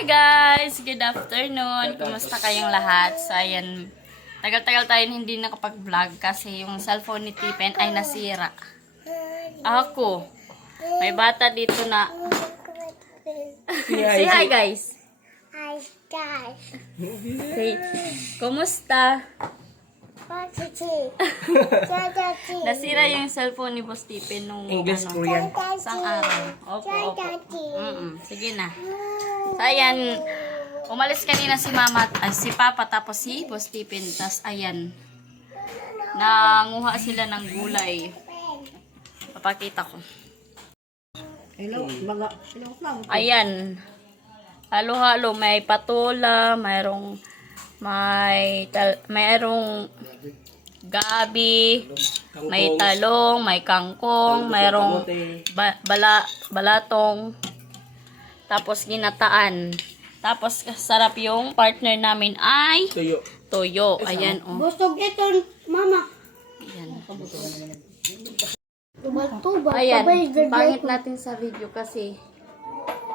Hi guys! Good afternoon! Kumusta kayong lahat? So ayan, tagal-tagal tayo hindi nakapag-vlog kasi yung cellphone ni Tipen ay nasira. Ako, may bata dito na... Say hi guys! Hi guys. Hey, kumusta? Nasira yung cellphone ni Boss Tipen nung English, Korean. isang araw. Opo. Sige na. So, ayan. Umalis kanina si Mama, si Papa, tapos si Boss Tipen. Tapos, ayan. Nanguha sila ng gulay. Papakita ko. Hello, Ayan. Halo-halo. May patola, mayroong gabi, may talong, may kangkong, mayroong balatong, tapos ginataan. Tapos sarap yung partner namin ay toyo. Ayan, oh. Busog ito, mama. Ayan. Tubal-tubal. Ayan, pangit natin sa video kasi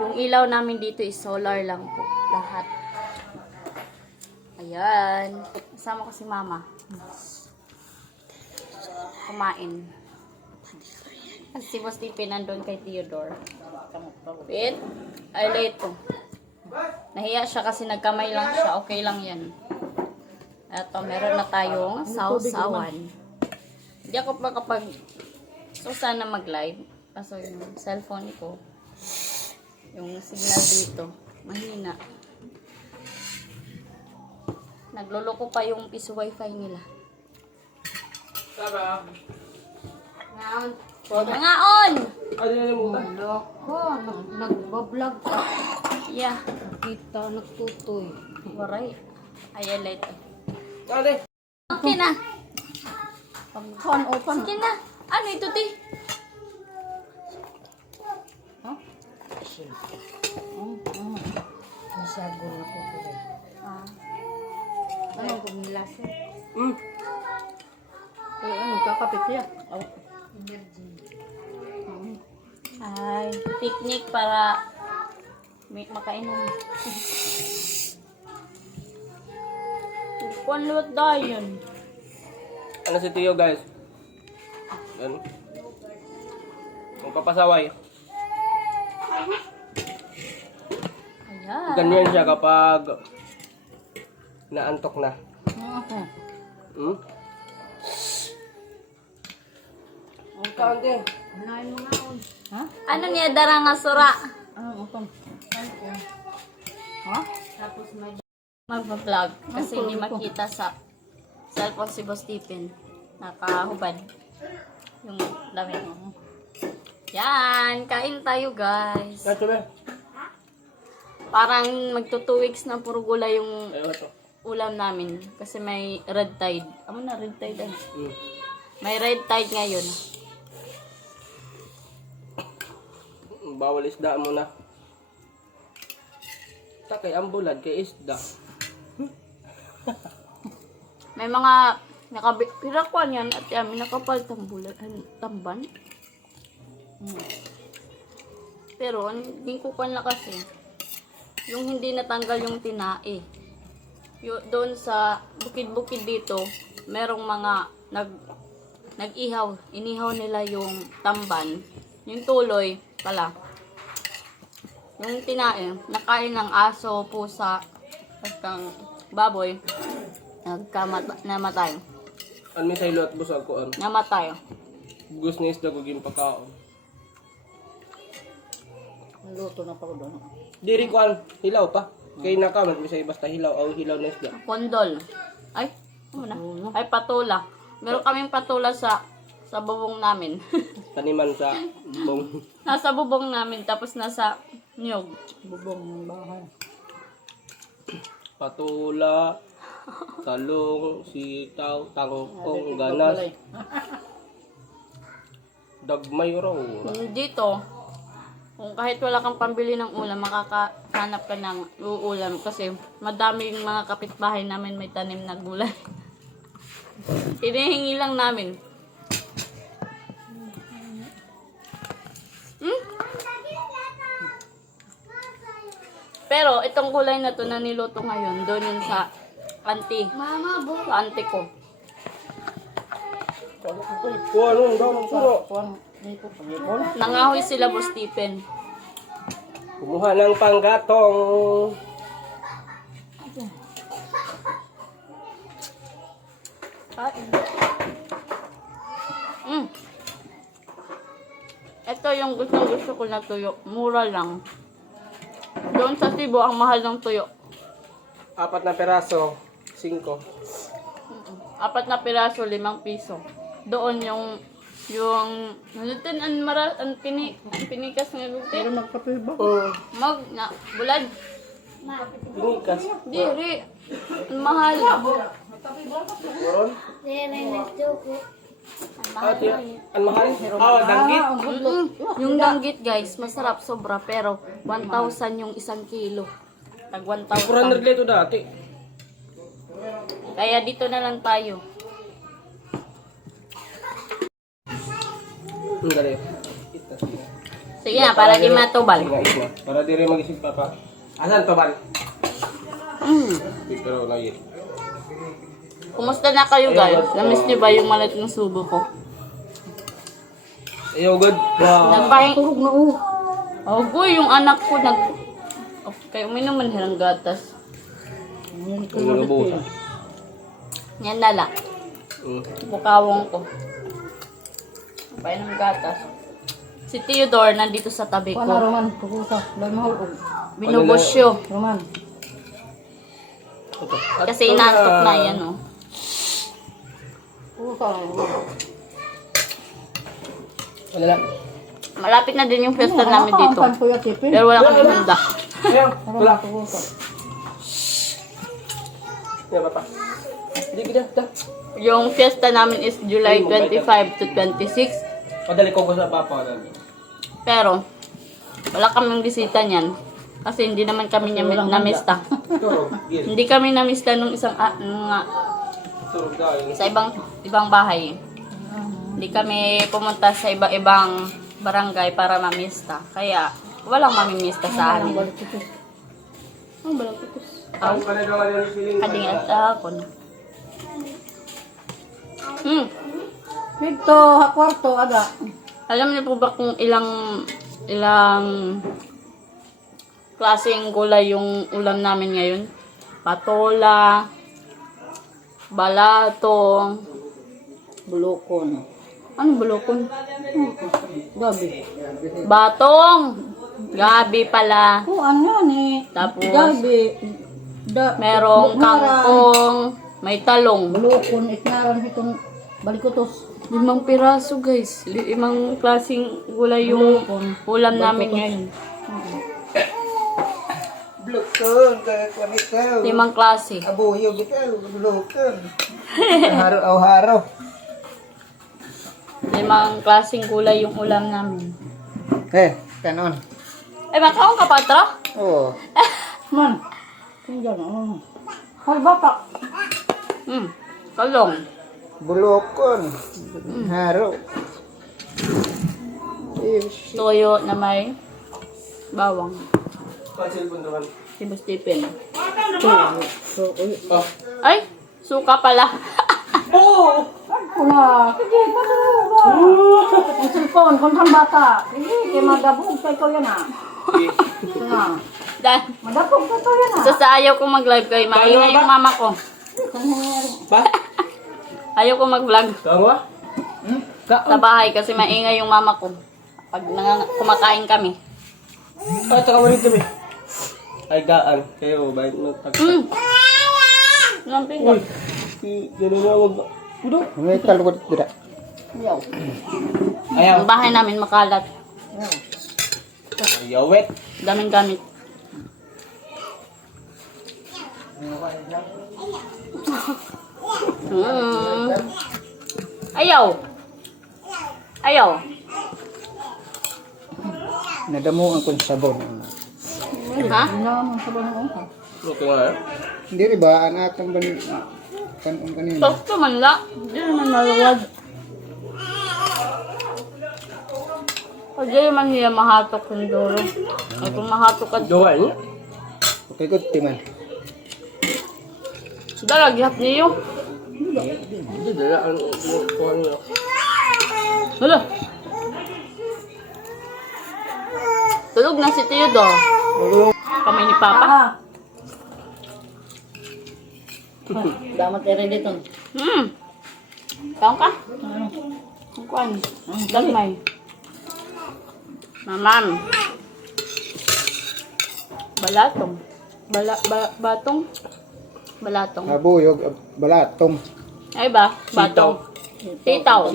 yung ilaw namin dito is solar lang po. Lahat. Ayan. Kasama ko si Mama. Kumain. Kasi si Boss Tipen nandun kay Theodore. Wait. Ay, late. Nahiya siya kasi nagkamay lang siya. Okay lang yan. Eto, meron na tayong sausawan. Hindi ako pa kapag sana mag-live. Kaso yung cellphone ko, yung signal dito, mahina. Nagluloko pa yung piso wifi nila. Saba. Ngaon! Ano na mo? Loko, nagbablog ka. Yeah. Kita, nagtutoy. Waray. Ayan, late. Ate. Okay na. Open. Sige na. Ano ito, ti? Masyagol ako. Anong kumilasa? Ano, kakapit siya. Ay, picnic para makainom. Kuan luwat dayon. Ano si Tiyo, guys? Ano? Ang kapasaway. Ayan. Ganyan siya kapag naantok na. Hmm? Ang kante. Unahin mo nga on. Ha? Ano niya dara nga sura? Utong. Ha? Tapos may magpa-vlog kasi hindi makita sa cellphone si Boss Tipen. Nakahubad yung damit. Yan, kain tayo guys. Ito ba? Parang magto 2 weeks na puro gulay yung Ayaw ito. ulam namin kasi may red tide. Amo na red tide ah. Hmm. May red tide ngayon. Bawal isda muna. Takay ambulad kay isda. May mga pirakuan yan at yamin nakapal tamban. Pero hindi ko kan na kasi yung hindi natanggal yung tinae. Doon sa bukid-bukid dito, merong mga nag-ihaw. Inihaw nila yung tamban. Yung tuloy pala. Yung tinae, nakain ng aso, pusa, pagkang baboy, namatay. Ano may saylo at busag ko an. Namatay. Gusto ni isda kung pagkaon. Luto na pa ko doon. Diri ko an, hilaw pa. Kay nakamat mi say basta hilaw o hilaw na isda. Kondol. Ay, ano na? Ay, patula. Meron kaming patula sa bubong namin. Taniman sa bong. Nasa bubong namin, tapos nasa niyog. Bubong ng bahay. Patula, talong, sitaw, tangkong, ganas. Dagmay raw. Dito, kung kahit wala kang pambili ng ulam, makakahanap ka ng uulam kasi madaming mga kapitbahay namin may tanim na gulay. Hinihingi lang namin. Pero itong gulay na to na niluto ngayon, doon yun sa auntie. Sa auntie ko. Kuha nung daw ng puno. Kuwan, dito, pag-ipon. Nangahoy sila, Boss Stephen. Kumuha ng panggatong. Ito yung gusto ko na tuyo. Mura lang. Doon sa Cebu, ang mahal ng tuyo. 4 na peraso, 5. 4 na piraso, 5 piso. Doon yung nalutin ang pinikas nga Pero lutin. nagkape ba? Na bulad. Pinikas. Diri. Ang mahal. Meron? Ate, ang mahal? Danggit. Yung danggit guys, masarap sobra pero 1,000 yung 1 kilo. Tag 1,000. 400 ito dati. Kaya dito na lang tayo. Ang galing. Sige na, para di matubal. Para di rin mag-isip pa pa. Asan pa ba? Pero lagi. Kumusta na kayo guys? Namiss niyo ba yung malit ng subo ko? Ayaw, good. Wow. Nagpahinga. Turog na oh. Oh, boy, yung anak ko kaya uminom man hirang gatas. Ang mga busa. Yan nala. Bukawong ko. Painom gatas. Si Theodore nandito sa tabi Kuwan na, ko. Roman. Kukusa. Dahil mahulog. Binubosyo. Roman. Kasi inantok na yan oh. Kukusa. Wala lang. Malapit na din yung fiesta namin dito. Nakakaampan ko yung tipin. Pero wala kami handa. Ayaw. Wala. Kukusa. Ayaw, papa. Hindi, gida. Yung fiesta namin is July 25 to 26. Padali ko sa papa. Pero, wala kaming bisita niyan. Kasi hindi naman kami namista. Turog. Gil. Hindi kami namista nung isang Turog daw. sa ibang bahay. Hindi kami pumunta sa iba-ibang barangay para mamista. Kaya, walang mamimista sa amin. Ang balakitos. Aw, kading at ako na. Dito, kwarto, aga. Alam niyo po ba kung ilang klaseng gulay yung ulam namin ngayon? Patola, balato, Bulokon. ano bulokon? Gabi. Batong, gabi pala. Kuan yan eh. Tapos, Gabi. merong kangkong, may talong. Bulokon, itnaran itong balikutos. 5 piraso guys. 5 klaseng gulay yung ulam namin ngayon. Bulokon, kaya 5 klase. abuyo gitu, bulokon. Haro. 5 klaseng gulay yung ulam namin. Kanon. Makaon ka patra? Oh. Man. Tingnan ano. Hoy, bata. Kalong. Bulokon. Haro. Toyo na may bawang. Pansil po naman. Si Stephen. So, Oh. Ay, suka pala. Wala. Sige, patulog ba? Ang cellphone, kung saan bata. Sige, kaya madabog kay ko yan ah. Ito na. Dan, Madabog kay ko yan ah. sa ayaw ko mag-live kay maingay yung mama ko. Pa? Ayaw ko mag-vlog Tama? sa bahay kasi maingay yung mama ko. Pag kumakain kami. Ay, taka mo rito, eh. Ay, gaan. Kayo, bakit mo tag... Lamping Uy, gano'n na wag... Udo. May talukot tidak. Ayaw. Ang bahay namin makalat. Ayaw, wet. Daming gamit. Ayaw. Ayaw. Nadamo ang kun sabon. Ha? Hindi naman sa banong ha. Okay nga, eh. Hindi rin ba anak ang ban kanon kanina. Gusto man la. Hindi naman maluwag. Pag di man nila mahatok yung duro. Ay kung mahatok ka, Gawa niya. Ikot timan. Dalagyap niyo. Hindi, dala. Ano nyo? Hala. Tulog na si Theodore. Kamay ni Papa. Damat ere dito. Kaon ka? Ang kuan. Dagmay. Mamam. Balatong. Batong. Balatong. Abuyog, balatong. Ay ba? Batong. Sitaw.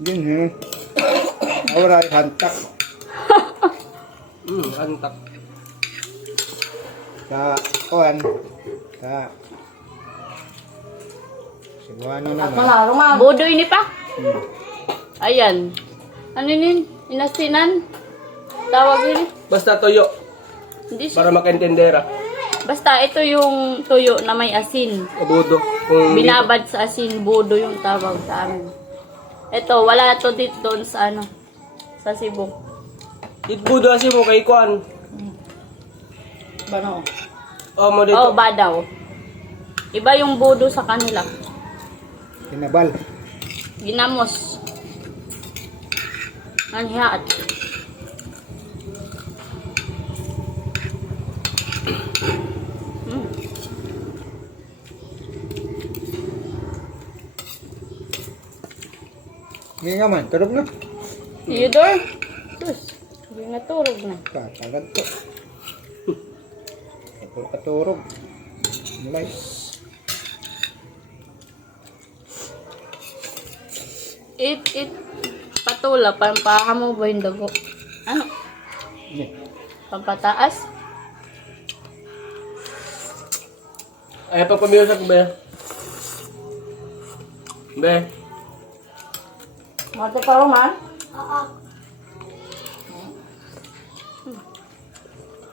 Din he. Awara hantak. Antak. Sa kuan. Sa Cebuano naman. Malaro man. Budoy ni pa. Ayan. Ano yun? Inasinan? Tawag yun. Basta toyo. Hindi siya. Para makaintendera. Basta ito yung tuyo na may asin. Abudo. Kung Binabad sa asin, budo yung tawag sa amin. Ito, wala to dito doon sa ano. Sa Cebu. Itbudo kasi mo kay Kwan. Bano? O mo dito. Oh, badaw. Iba yung budo sa kanila. Kinabal. Ginamos. Anhiyaat. Ngayon nga man, turog na. Theodore? Sus, hindi naturog na. Katalag to. Ito katurog. Mulay. It, patula, pampahamo ba yung dago? Ano? Pampataas? Ay, pagpamiusak be. Be. Mate pa man.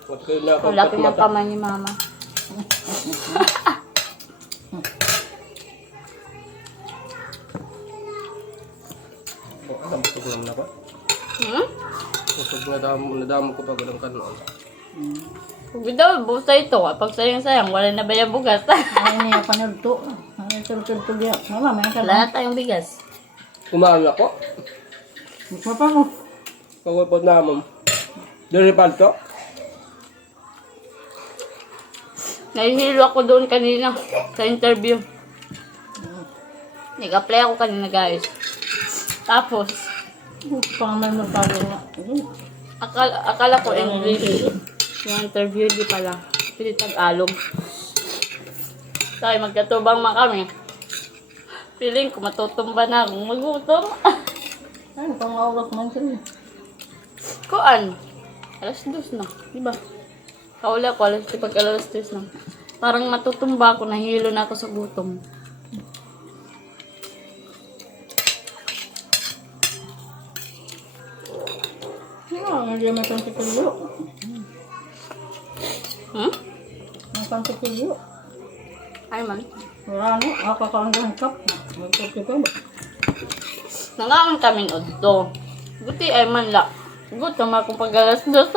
What kayo na Ang laki ng kamay ni Mama. Alam, busog lang na ko. Busog nadamo ko pag walang kanon. Bidaw, busa ito. Pag sayang-sayang, wala na ba yung bugas? Ay niya panood to. Ay tulog dia. Mama, may ka Wala na tayong bigas. Kumaan ako. Mo pa mo. Pagwapot naman. Dili palto. Nahihilo ako doon kanina sa interview. Nag-apply ako kanina, guys. Tapos, Pangalan mo pa rin. akala ko English. Yung interview, di pala. Pili Tagalog. Sabi, magkatubang man kami. Feeling ko matutumba na akong magutom. Ano pang aurat man sila. Kuan? Alas 2 na, di ba? Kaula ko, pag alas 2 na. Parang matutumba ako, nahilo na ako sa gutom. Hindi may pantikilyo. May pantikilyo. Ay man. Wala no, akakaanggang kap. May pantikilyo ba? Nangaon kami odto. Buti ay man la. Gutom akong pag alas 2.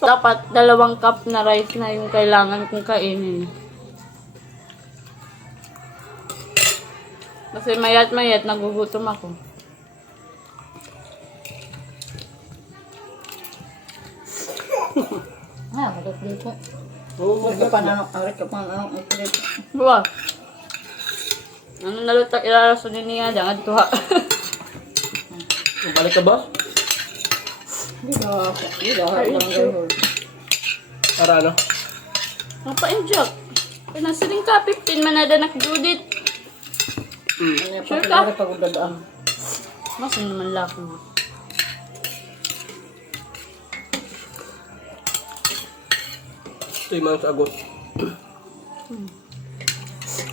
Dapat 2 cup na rice na yung kailangan kong kainin. Kasi mayat nagugutom ako. Madot dito. Oo, Ito pa na, arit ka pa na, ito dito. Buwa. Ano nalutak ilaraso din niya, jangan tuha. balik ka ba? Dito, lang gano'n. Para ano? Mapa-enjoy. Pinasiling ka, 15 manada nakjudit. Ano yung Sure ka? pagkakari pagkakadaan. Mas naman laki mo. Ito yung mga sa agos.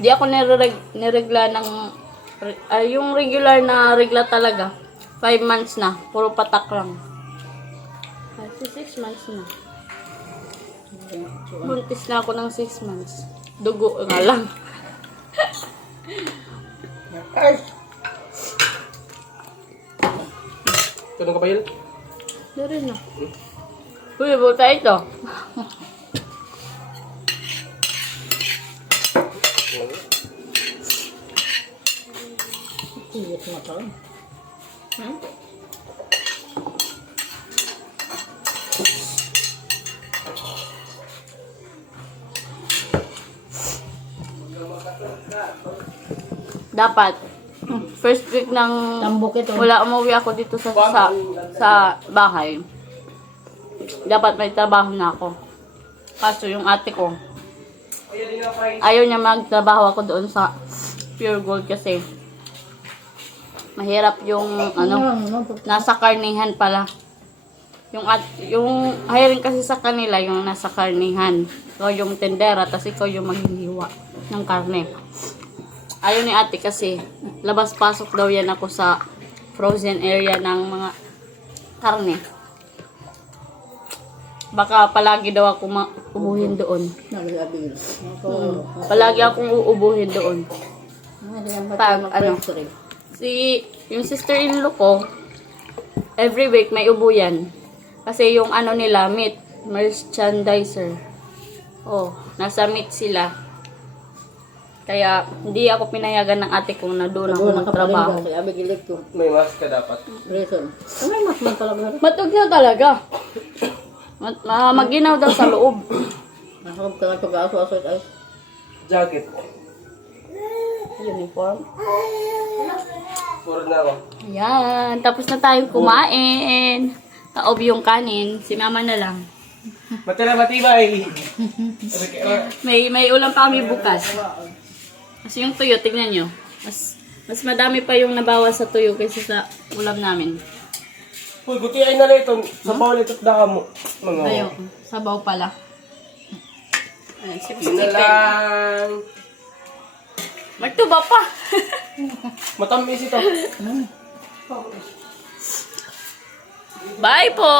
Di ako niregla ng... yung regular na regla talaga. 5 months na. Puro patak lang. Kasi 6 months na. Buntis na ako ng 6 months. Dugo nga lang. Ay! Ito ka pa yun? Di rin na. Uy, buta ito. Iyot mo to. Dapat, first week ng Tambok ito. wala umuwi ako dito sa bahay. Dapat may trabaho na ako. Kaso yung ate ko, ayaw niya magtrabaho ako doon sa Pure Gold kasi mahirap yung nasa karnihan pala. Yung hiring kasi sa kanila yung nasa karnihan. Ikaw yung tendera, tapos ikaw yung maghihiwa ng karne. Ayaw ni ate kasi labas-pasok daw yan ako sa frozen area ng mga karne. Baka palagi daw ako ubuhin doon. Naglabil. Palagi akong uubuhin doon. Pag ano, yung sister-in-law ko, every week may ubo yan. Kasi yung ano nila, meat merchandiser. Oh, nasa meat sila. Kaya hindi ako pinayagan ng ate ko na doon ako magtrabaho. Kaya abigilit ko. May mask ka dapat. Reason. May mas man pala meron. Matog na talaga. Maginaw daw sa loob. Nakakab ka nga ito gaso-aso ay. Jacket. Uniform. Puro na ako. Ayan, tapos na tayong kumain. Taob yung kanin. Si mama na lang. Matira matibay. May ulam pa kami bukas. Kasi yung tuyo, tignan nyo. Mas madami pa yung nabawas sa tuyo kaysa sa ulam namin. Uy, guti ay na ito. Sa bawal ito't daka mo. Ayaw, sabaw pala. Ayan, Yun na lang. Magtuba pa. Matamis ito. Bye po!